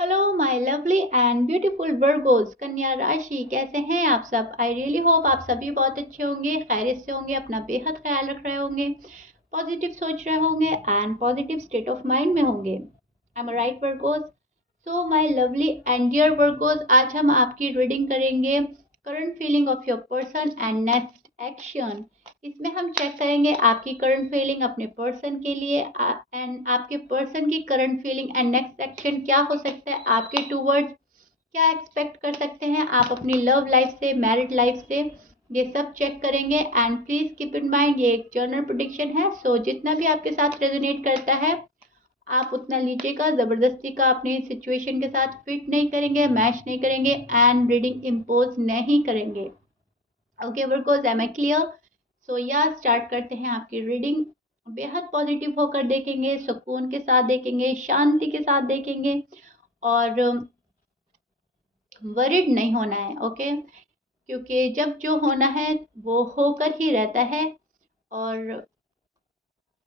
Hello my lovely and beautiful Virgo's कन्या राशि, कैसे हैं आप सब। आई रियली होप आप सभी बहुत अच्छे होंगे, खैरियत से होंगे, अपना बेहद ख्याल रख रहे होंगे, पॉजिटिव सोच रहे होंगे and positive state of mind में होंगे। I am right Virgos. So my lovely and dear Virgos, आज हम आपकी रीडिंग करेंगे current feeling of your person and next action. इसमें हम चेक करेंगे आपकी करंट फीलिंग अपने पर्सन के लिए एंड आपके पर्सन की current feeling and next action क्या हो सकता है आपके टूवर्ड्स। क्या एक्सपेक्ट कर सकते हैं आप अपनी लव लाइफ से, मैरिड लाइफ से, ये सब चेक करेंगे। And please keep in mind ये एक जर्नल प्रेडिक्शन है, सो जितना भी आपके साथ रेजोनेट करता है आप उतना लीजिएगा। ज़बरदस्ती का अपनी सिचुएशन के साथ फिट नहीं करेंगे, मैच नहीं करेंगे एंड रीडिंग इम्पोज नहीं करेंगे। Okay Virgos, am I clear? So या स्टार्ट करते हैं आपकी रीडिंग। बेहद पॉजिटिव होकर देखेंगे, सुकून के साथ देखेंगे, शांति के साथ देखेंगे और वरिड नहीं होना है। ओके, क्योंकि जब जो होना है वो होकर ही रहता है और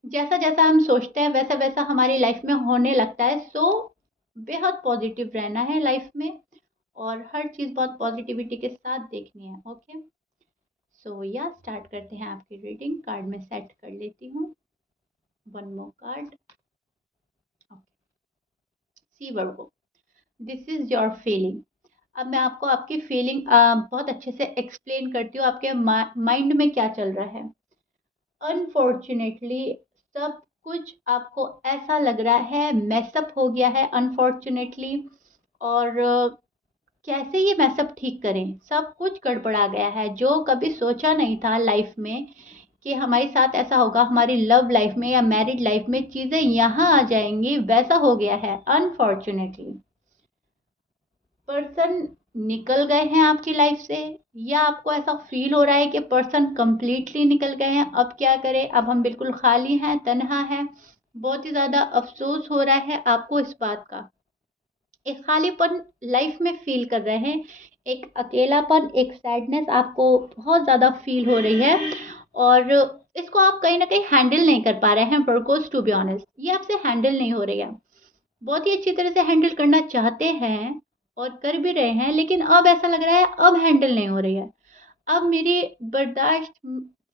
जैसा जैसा हम सोचते हैं वैसा वैसा हमारी लाइफ में होने लगता है। सो बेहद पॉजिटिव रहना है लाइफ में और हर चीज़ बहुत पॉजिटिविटी के साथ देखनी है। ओके, सो या स्टार्ट करते हैं आपकी रीडिंग। कार्ड में सेट कर लेती हूँ, one more card. See Virgo, this is your feeling. अब मैं आपको आपकी फीलिंग बहुत अच्छे से एक्सप्लेन करती हूँ, आपके माइंड में क्या चल रहा है। अनफॉर्चुनेटली सब कुछ आपको ऐसा लग रहा है मैसअप हो गया है अनफॉर्चुनेटली। और कैसे ये मैसअप ठीक करें, सब कुछ गड़बड़ा गया है। जो कभी सोचा नहीं था लाइफ में कि हमारे साथ ऐसा होगा, हमारी लव लाइफ में या मैरिड लाइफ में चीज़ें यहाँ आ जाएंगी, वैसा हो गया है अनफॉर्चुनेटली। पर्सन निकल गए हैं आपकी लाइफ से या आपको ऐसा फील हो रहा है कि पर्सन कंप्लीटली निकल गए हैं। अब क्या करें, अब हम बिल्कुल खाली हैं, तन्हा हैं। बहुत ही ज़्यादा अफसोस हो रहा है आपको इस बात का। एक खालीपन लाइफ में फील कर रहे हैं, एक अकेलापन, एक सैडनेस आपको बहुत ज़्यादा फील हो रही है और इसको आप कहीं ना कहीं हैंडल नहीं कर पा रहे हैं वर्कोस। टू बी ऑनेस्ट, ये आपसे हैंडल नहीं हो रही है। बहुत ही अच्छी तरह से हैंडल करना चाहते हैं और कर भी रहे हैं, लेकिन अब ऐसा लग रहा है अब हैंडल नहीं हो रही है। अब मेरी बर्दाश्त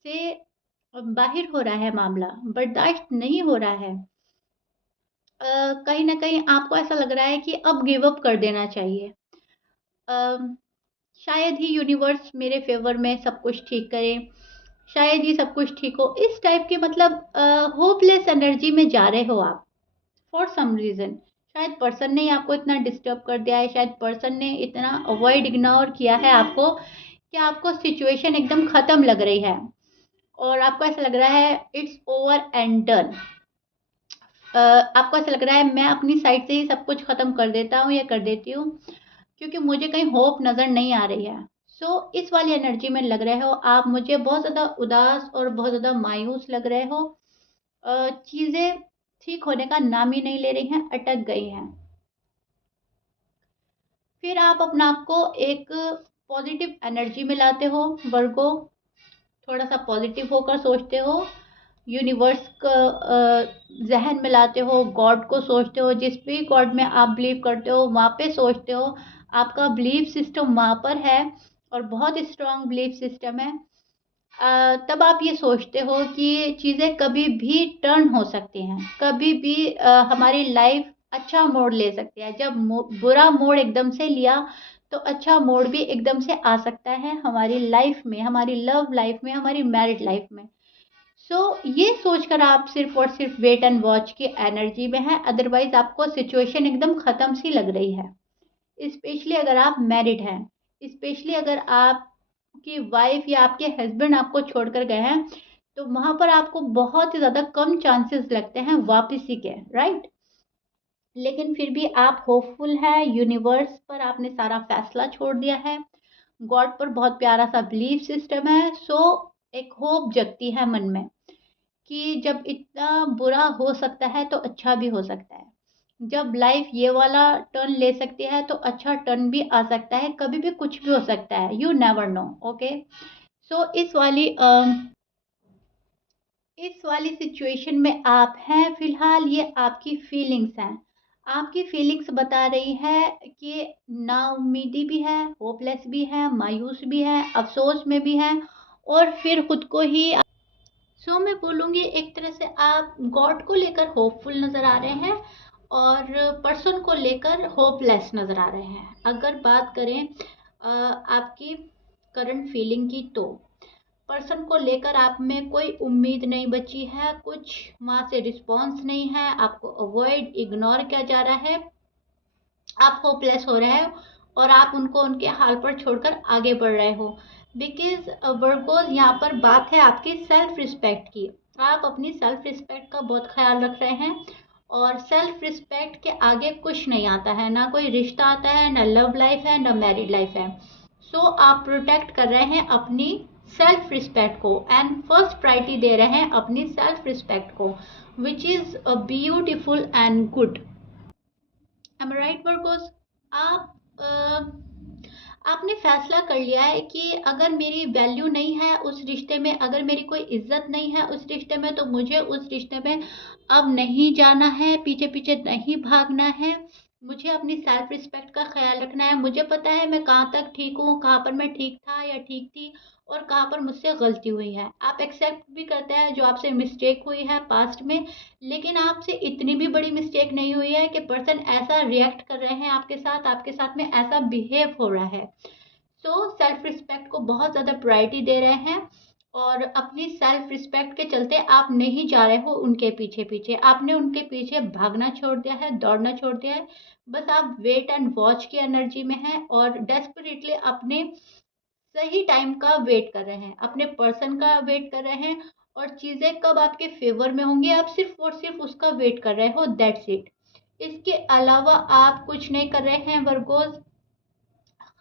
से बाहर हो रहा है मामला, बर्दाश्त नहीं हो रहा है। कहीं न कहीं आपको ऐसा लग रहा है कि अब गिव अप कर देना चाहिए। अ, शायद ही यूनिवर्स मेरे फ़ेवर में सब कुछ ठीक करे, शायद ही सब कुछ ठीक हो। इस टाइप के मतलब होपलेस एनर्जी में जा रहे हो आप फॉर सम रीज़न। शायद पर्सन ने ही आपको इतना डिस्टर्ब कर दिया है, शायद पर्सन ने इतना अवॉइड इग्नोर किया है आपको कि आपको सिचुएशन एकदम ख़त्म लग रही है और आपको ऐसा लग रहा है इट्स ओवर एंड डन। आपको ऐसा लग रहा है मैं अपनी साइड से ही सब कुछ ख़त्म कर देता हूँ या कर देती हूँ, क्योंकि मुझे कहीं होप नज़र नहीं आ रही है। इस वाली एनर्जी में लग रहे हो आप मुझे, बहुत ज़्यादा उदास और बहुत ज़्यादा मायूस लग रहे हो। चीज़ें ठीक होने का नाम ही नहीं ले रही हैं, अटक गई हैं। फिर आप अपने आप को एक पॉजिटिव एनर्जी में लाते हो वर्गो, थोड़ा सा पॉजिटिव होकर सोचते हो, यूनिवर्स का जहन में लाते हो, गॉड को सोचते हो, जिस भी गॉड में आप बिलीव करते हो वहाँ पे सोचते हो। आपका बिलीफ सिस्टम वहाँ पर है और बहुत स्ट्रांग बिलीफ सिस्टम है। तब आप ये सोचते हो कि चीज़ें कभी भी टर्न हो सकती हैं, कभी भी हमारी लाइफ अच्छा मोड़ ले सकती है। जब बुरा मोड़ एकदम से लिया तो अच्छा मोड़ भी एकदम से आ सकता है हमारी लाइफ में, हमारी लव लाइफ में, हमारी मैरिड लाइफ में। ये सोचकर आप सिर्फ और सिर्फ वेट एंड वॉच की एनर्जी में है, अदरवाइज आपको सिचुएशन एकदम ख़त्म सी लग रही है। स्पेशली अगर आप मैरिड हैं, स्पेशली अगर आपकी वाइफ या आपके हस्बैंड आपको छोड़कर गए हैं, तो वहाँ पर आपको बहुत ही ज़्यादा कम चांसेस लगते हैं वापसी के, राइट। लेकिन फिर भी आप होपफुल है, यूनिवर्स पर आपने सारा फैसला छोड़ दिया है, गॉड पर बहुत प्यारा सा बिलीफ सिस्टम है। एक होप जगती है मन में कि जब इतना बुरा हो सकता है तो अच्छा भी हो सकता है। जब लाइफ ये वाला टर्न ले सकती है तो अच्छा टर्न भी आ सकता है, कभी भी कुछ भी हो सकता है, यू नेवर नो। ओके, इस वाली सिचुएशन में आप हैं फिलहाल, ये आपकी फीलिंग्स हैं। आपकी फीलिंग्स बता रही है कि नाउम्मीदी भी है, होपलेस भी है, मायूस भी है, अफ़सोस में भी है और फिर खुद को ही मैं बोलूँगी एक तरह से आप गॉड को लेकर होपफुल नज़र आ रहे हैं और पर्सन को लेकर होपलेस नज़र आ रहे हैं। अगर बात करें आपकी करंट फीलिंग की, तो पर्सन को लेकर आप में कोई उम्मीद नहीं बची है, कुछ वहाँ से रिस्पॉन्स नहीं है, आपको अवॉइड इग्नोर किया जा रहा है, आप होपलेस हो रहे हैं और आप उनको उनके हाल पर छोड़कर आगे बढ़ रहे हो। बिकॉज वर्गोज यहाँ पर बात है आपकी सेल्फ रिस्पेक्ट की। आप अपनी सेल्फ रिस्पेक्ट का बहुत ख्याल रख रहे हैं और सेल्फ रिस्पेक्ट के आगे कुछ नहीं आता है, ना कोई रिश्ता आता है, ना लव लाइफ है, ना मैरिड लाइफ है। आप प्रोटेक्ट कर रहे हैं अपनी सेल्फ रिस्पेक्ट को एंड फर्स्ट प्रायोरिटी दे रहे हैं अपनी सेल्फ रिस्पेक्ट को, which is beautiful and good. Am right Virgos? आप आपने फैसला कर लिया है कि अगर मेरी वैल्यू नहीं है उस रिश्ते में, अगर मेरी कोई इज्जत नहीं है उस रिश्ते में, तो मुझे उस रिश्ते में अब नहीं जाना है, पीछे पीछे नहीं भागना है। मुझे अपनी सेल्फ रिस्पेक्ट का ख्याल रखना है। मुझे पता है मैं कहाँ तक ठीक हूँ, कहाँ पर मैं ठीक था या ठीक थी और कहाँ पर मुझसे गलती हुई है। आप एक्सेप्ट भी करते हैं जो आपसे मिस्टेक हुई है पास्ट में, लेकिन आपसे इतनी भी बड़ी मिस्टेक नहीं हुई है कि पर्सन ऐसा रिएक्ट कर रहे हैं आपके साथ में ऐसा बिहेव हो रहा है। सेल्फ रिस्पेक्ट को बहुत ज़्यादा प्रायोरिटी दे रहे हैं और अपनी सेल्फ रिस्पेक्ट के चलते आप नहीं जा रहे हो उनके पीछे पीछे, आपने उनके पीछे भागना छोड़ दिया है, दौड़ना छोड़ दिया है। बस आप वेट एंड वॉच की एनर्जी में हैं और डेस्परेटली अपने सही टाइम का वेट कर रहे हैं, अपने पर्सन का वेट कर रहे हैं और चीज़ें कब आपके फेवर में होंगी आप सिर्फ और सिर्फ उसका वेट कर रहे हो, दैट्स इट। इसके अलावा आप कुछ नहीं कर रहे हैं वर्गोज।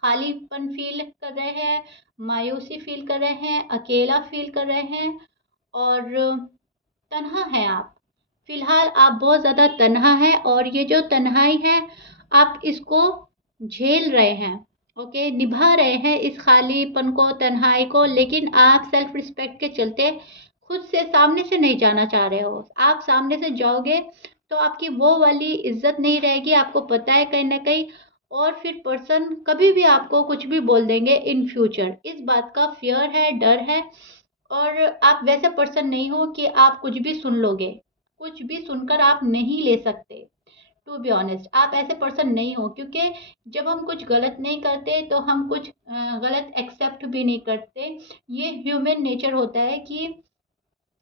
खालीपन फील कर रहे हैं, मायूसी फील कर रहे हैं, अकेला फील कर रहे हैं और तन्हा हैं आप। फिलहाल आप बहुत ज़्यादा तन्हा हैं और ये जो तन्हाई है आप इसको झेल रहे हैं, ओके, निभा रहे हैं इस खालीपन को, तन्हाई को, लेकिन आप सेल्फ रिस्पेक्ट के चलते खुद से सामने से नहीं जाना चाह रहे हो। आप सामने से जाओगे तो आपकी वो वाली इज्जत नहीं रहेगी, आपको पता है कहीं ना कहीं, और फिर पर्सन कभी भी आपको कुछ भी बोल देंगे इन फ्यूचर। इस बात का फियर है, डर है और आप वैसे पर्सन नहीं हो कि आप कुछ भी सुन लोगे, कुछ भी सुनकर आप नहीं ले सकते। टू बी ऑनेस्ट आप ऐसे पर्सन नहीं हो, क्योंकि जब हम कुछ गलत नहीं करते तो हम कुछ गलत एक्सेप्ट भी नहीं करते। ये ह्यूमन नेचर होता है कि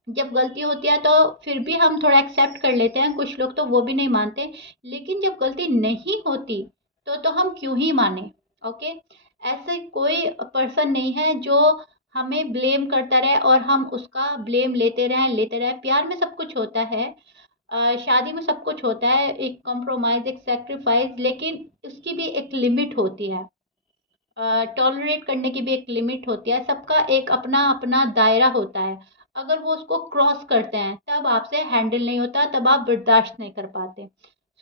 जब गलती होती है तो फिर भी हम थोड़ा एक्सेप्ट कर लेते हैं, कुछ लोग तो वो भी नहीं मानते, लेकिन जब गलती नहीं होती तो हम क्यों ही माने। ओके, ऐसे कोई पर्सन नहीं है जो हमें ब्लेम करता रहे और हम उसका ब्लेम लेते रहें। प्यार में सब कुछ होता है, शादी में सब कुछ होता है, एक कॉम्प्रोमाइज़, एक सैक्रिफाइस, लेकिन उसकी भी एक लिमिट होती है। टॉलरेट करने की भी एक लिमिट होती है, सबका एक अपना अपना दायरा होता है। अगर वो उसको क्रॉस करते हैं तब आपसे हैंडल नहीं होता, तब आप बर्दाश्त नहीं कर पाते।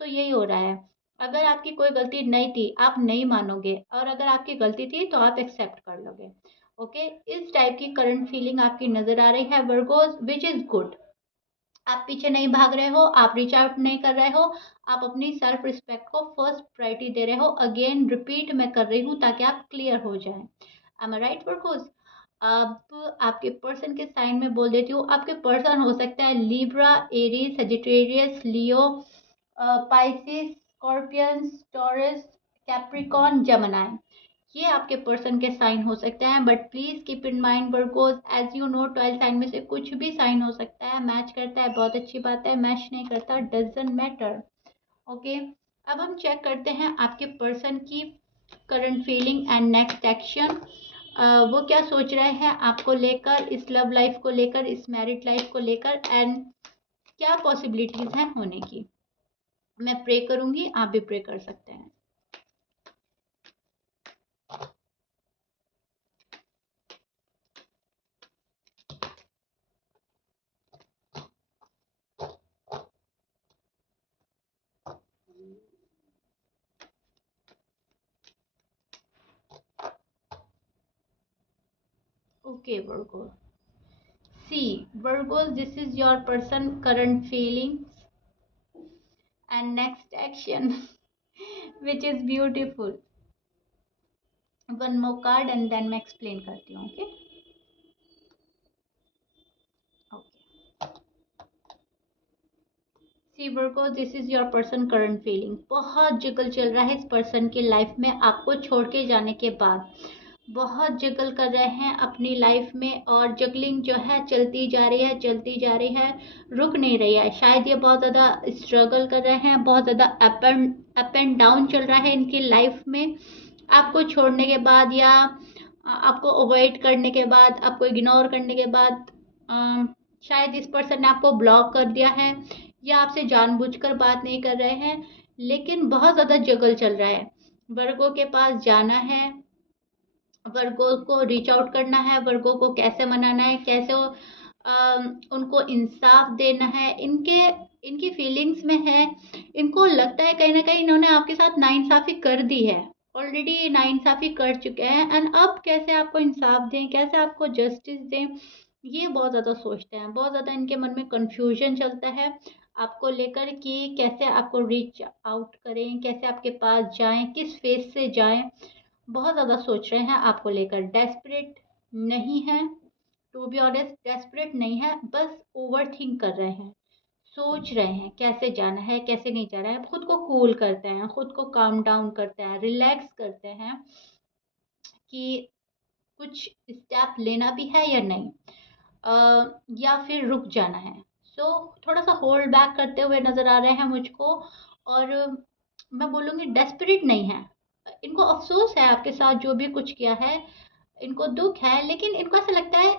यही हो रहा है। अगर आपकी कोई गलती नहीं थी आप नहीं मानोगे और अगर आपकी गलती थी तो आप एक्सेप्ट कर लोगे। ओके, इस टाइप की करंट फीलिंग आपकी नज़र आ रही है वर्गोज, विच इज़ गुड। आप पीछे नहीं भाग रहे हो, आप रीच आउट नहीं कर रहे हो, आप अपनी सेल्फ रिस्पेक्ट को फर्स्ट प्रायोरिटी दे रहे हो। अगेन रिपीट मैं कर रही हूँ ताकि आप क्लियर हो जाए। एम आई राइट वर्कोस? अब आपके पर्सन के साइन में बोल देती हूँ। आपके पर्सन हो सकता है Libra, Aries, Sagittarius, Leo, Pisces, Scorpions, Taurus, Capricorn, Gemini. ये आपके पर्सन के साइन हो सकते हैं, but please keep in mind Virgos, as you know 12 sign में से कुछ भी साइन हो सकता है। मैच करता है बहुत अच्छी बात है, मैच नहीं करता डजंट मैटर। ओके, अब हम चेक करते हैं आपके पर्सन की current feeling and next action. वो क्या सोच रहे हैं आपको लेकर, इस लव लाइफ को लेकर, इस मैरिड लाइफ को लेकर, एंड क्या पॉसिबिलिटीज हैं होने की। मैं प्रे करूंगी, आप भी प्रे कर सकते हैं। Okay, Virgo. See, Virgos, this is your person current feelings and next action which is beautiful. One more card and then मैं explain करती हूँ. Okay. See Virgo, this is your person current feeling. बहुत जगल चल रहा है इस person की लाइफ में आपको छोड़ के जाने के बाद. बहुत जगल कर रहे हैं अपनी लाइफ में और जगलिंग जो है चलती जा रही है, चलती जा रही है, रुक नहीं रही है. शायद ये बहुत ज़्यादा स्ट्रगल कर रहे हैं, बहुत ज़्यादा अप एंड डाउन चल रहा है इनकी लाइफ में. आपको छोड़ने के बाद या आपको अवॉइड करने के बाद, आपको इग्नोर करने के बाद, शायद इस पर्सन ने आपको ब्लॉक कर दिया है या आपसे जानबूझकर बात नहीं कर रहे हैं, लेकिन बहुत ज़्यादा जगल चल रहा है. वर्गो के पास जाना है, वर्गो को रीच आउट करना है, वर्गो को कैसे मनाना है, कैसे उनको इंसाफ देना है. इनकी फीलिंग्स में है, इनको लगता है कहीं ना कहीं इन्होंने आपके साथ नाइंसाफ़ी कर दी है, ऑलरेडी नाइंसाफ़ी कर चुके हैं, एंड अब कैसे आपको इंसाफ दें, कैसे आपको जस्टिस दें, ये बहुत ज़्यादा सोचते हैं. बहुत ज़्यादा इनके मन में कन्फ्यूजन चलता है आपको लेकर कि कैसे आपको रीच आउट करें, कैसे आपके पास जाएं, किस फेस से जाएं. बहुत ज़्यादा सोच रहे हैं आपको लेकर. डेस्परेट नहीं है, टू बी ऑनेस्ट डेस्परेट नहीं है, बस ओवर थिंक कर रहे हैं, सोच रहे हैं कैसे जाना है, कैसे नहीं जाना है. खुद को कूल करते हैं, खुद को काम डाउन करते हैं, रिलैक्स करते हैं कि कुछ स्टेप लेना भी है या नहीं, या फिर रुक जाना है. सो थोड़ा सा होल्ड बैक करते हुए नज़र आ रहे हैं मुझको. और मैं बोलूँगी डेस्परेट नहीं है, इनको अफसोस है आपके साथ जो भी कुछ किया है, इनको दुख है, लेकिन इनको ऐसा लगता है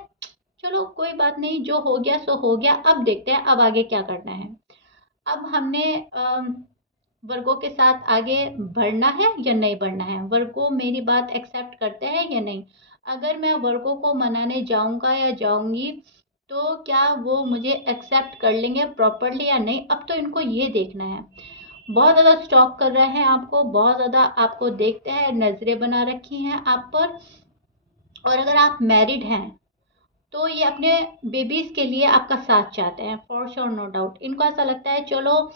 चलो कोई बात नहीं, जो हो गया सो हो गया, अब देखते हैं अब आगे क्या करना है. अब हमने वर्गों के साथ आगे बढ़ना है या नहीं बढ़ना है, वर्गों मेरी बात एक्सेप्ट करते हैं या नहीं. अगर मैं वर्गों को मनाने जाऊंगा या जाऊंगी तो क्या वो मुझे एक्सेप्ट कर लेंगे प्रॉपरली या नहीं, अब तो इनको ये देखना है. बहुत ज़्यादा स्टॉक कर रहे हैं आपको, बहुत ज़्यादा आपको देखते हैं, नज़रें बना रखी हैं आप पर. और अगर आप मैरिड हैं तो ये अपने बेबीज़ के लिए आपका साथ चाहते हैं, फॉर श्योर, नो डाउट. इनको ऐसा लगता है चलो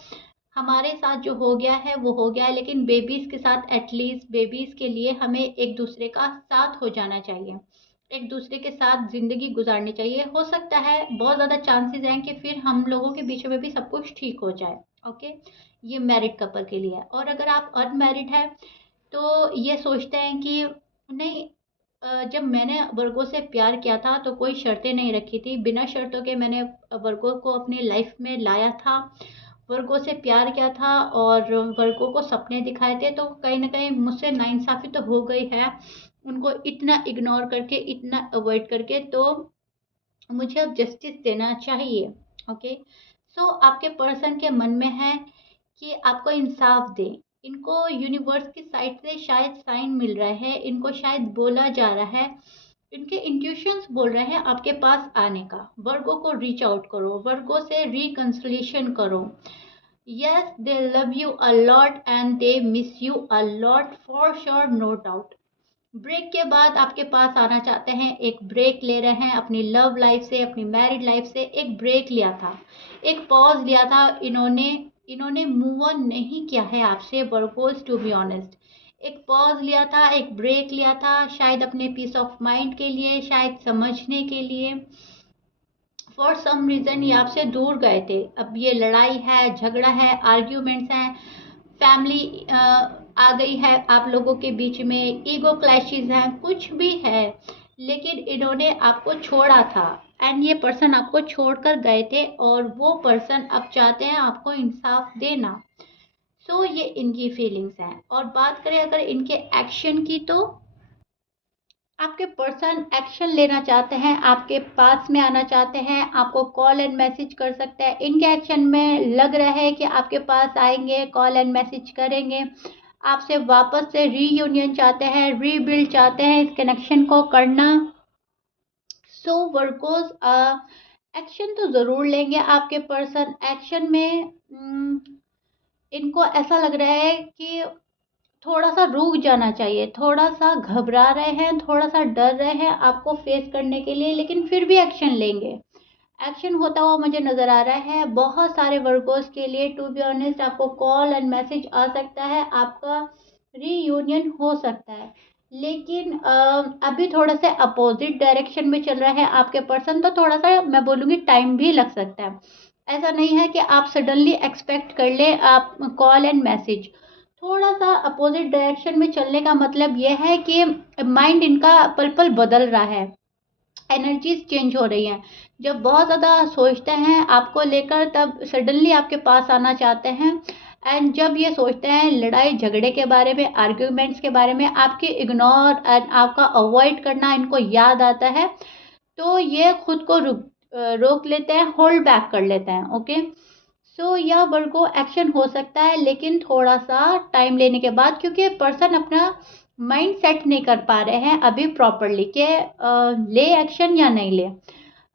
हमारे साथ जो हो गया है वो हो गया है, लेकिन बेबीज़ के साथ एटलीस्ट बेबीज़ के लिए हमें एक दूसरे का साथ हो जाना चाहिए, एक दूसरे के साथ ज़िंदगी गुजारनी चाहिए. हो सकता है बहुत ज़्यादा चांसेस हैं कि फिर हम लोगों के बीच में भी सब कुछ ठीक हो जाए. ओके, ये मैरिड कपल के लिए. और अगर आप अनमैरिड हैं तो ये सोचते हैं कि नहीं, जब मैंने वर्गों से प्यार किया था तो कोई शर्तें नहीं रखी थी, बिना शर्तों के मैंने वर्गों को अपनी लाइफ में लाया था, वर्गों से प्यार किया था और वर्गों को सपने दिखाए थे. तो कहीं ना कहीं मुझसे नाइंसाफ़ी तो हो गई है, उनको इतना इग्नोर करके, इतना अवॉइड करके, तो मुझे अब जस्टिस देना चाहिए. ओके, सो आपके पर्सन के मन में है कि आपको इंसाफ दें. इनको यूनिवर्स की साइड से शायद साइन मिल रहा है, इनको शायद बोला जा रहा है, इनके इंट्यूशंस बोल रहे हैं आपके पास आने का. वर्गों को रीच आउट करो, वर्गों से रिकंसिलिएशन करो. Yes, they love you a lot and they miss you a lot, for sure, no doubt. Break के बाद आपके पास आना चाहते हैं, एक ब्रेक ले रहे हैं अपनी लव लाइफ से, अपनी मैरिड लाइफ से. एक ब्रेक लिया था, एक पॉज लिया था इन्होंने. इन्होंने मूव ऑन नहीं किया है आपसे वर्गोस, टू बी ऑनेस्ट. एक पॉज लिया था, एक ब्रेक लिया था, शायद अपने पीस ऑफ माइंड के लिए, शायद समझने के लिए. फॉर सम रीज़न ये आपसे दूर गए थे. अब ये लड़ाई है, झगड़ा है, आर्ग्यूमेंट्स हैं, फैमिली आ गई है आप लोगों के बीच में, ईगो क्लैशेस हैं, कुछ भी है, लेकिन इन्होंने आपको छोड़ा था एंड ये पर्सन आपको छोड़कर गए थे और वो पर्सन अब चाहते हैं आपको इंसाफ देना. सो ये इनकी फीलिंग्स हैं. और बात करें अगर इनके एक्शन की, तो आपके पर्सन एक्शन लेना चाहते हैं, आपके पास में आना चाहते हैं, आपको कॉल एंड मैसेज कर सकते हैं. इनके एक्शन में लग रहा है कि आपके पास आएंगे, कॉल एंड मैसेज करेंगे, आपसे वापस से रीयूनियन चाहते हैं, रीबिल्ड चाहते हैं इस कनेक्शन को करना. सो वर्कोस एक्शन तो ज़रूर लेंगे आपके पर्सन. एक्शन में इनको ऐसा लग रहा है कि थोड़ा सा रुक जाना चाहिए, थोड़ा सा घबरा रहे हैं, थोड़ा सा डर रहे हैं आपको फेस करने के लिए, लेकिन फिर भी एक्शन लेंगे. एक्शन होता हुआ मुझे नज़र आ रहा है। बहुत सारे वर्गोस के लिए टू बी ऑनेस्ट आपको कॉल एंड मैसेज आ सकता है, आपका रीयूनियन हो सकता है। लेकिन अभी थोड़ा सा अपोजिट डायरेक्शन में चल रहा है आपके पर्सन, तो थोड़ा सा मैं बोलूँगी टाइम भी लग सकता है। ऐसा नहीं है कि आप सडनली एक्सपेक्ट कर लें आप कॉल एंड मैसेज। थोड़ा सा अपोजिट डायरेक्शन में चलने का मतलब यह है कि माइंड इनका पल पल बदल रहा है, एनर्जीज चेंज हो रही हैं। जब बहुत ज़्यादा सोचते हैं आपको लेकर, तब सडनली आपके पास आना चाहते हैं। एंड जब ये सोचते हैं लड़ाई झगड़े के बारे में, आर्ग्यूमेंट्स के बारे में, आपके इग्नोर एंड आपका अवॉइड करना इनको याद आता है, तो ये खुद को रोक लेते हैं, होल्ड बैक कर लेते हैं। ओके, सो यह वर्गो एक्शन हो सकता है, लेकिन थोड़ा सा टाइम लेने के बाद, क्योंकि पर्सन अपना माइंड सेट नहीं कर पा रहे हैं अभी प्रॉपरली कि ले एक्शन या नहीं ले,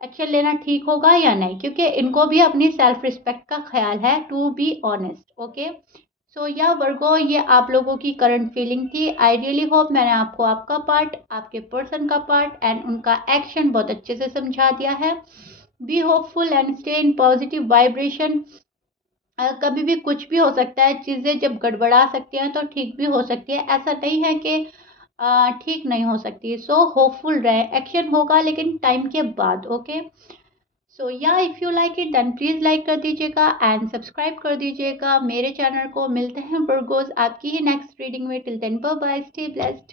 एक्शन लेना ठीक होगा या नहीं, क्योंकि इनको भी अपनी सेल्फ रिस्पेक्ट का ख्याल है, to be honest. Okay, so या वर्गो, ये आप लोगों की करंट फीलिंग थी। आई रियली होप मैंने आपको आपका पार्ट, आपके पर्सन का पार्ट एंड उनका एक्शन बहुत अच्छे से समझा दिया है। Be hopeful and stay in positive vibration. कभी भी कुछ भी हो सकता है, चीज़ें जब गड़बड़ा सकती हैं तो ठीक भी हो सकती है, ऐसा नहीं है कि ठीक नहीं हो सकती। सो होपफुल रहे, एक्शन होगा लेकिन टाइम के बाद। ओके, सो या if you like it then please like कर दीजिएगा एंड सब्सक्राइब कर दीजिएगा मेरे चैनल को। मिलते हैं वर्गोस आपकी ही नेक्स्ट रीडिंग में। Till then bye bye, stay blessed.